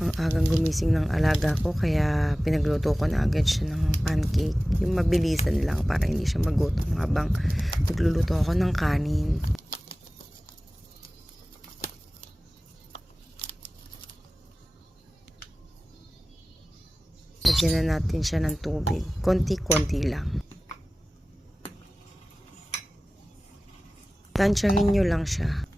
Ang agang gumising ng alaga ko kaya pinagluto ko na agad siya ng pancake. Yung mabilisan lang para hindi siya magutom habang nagluluto ako ng kanin. Lagyan na natin siya ng tubig. Konti-konti lang. Tansyahin nyo lang siya.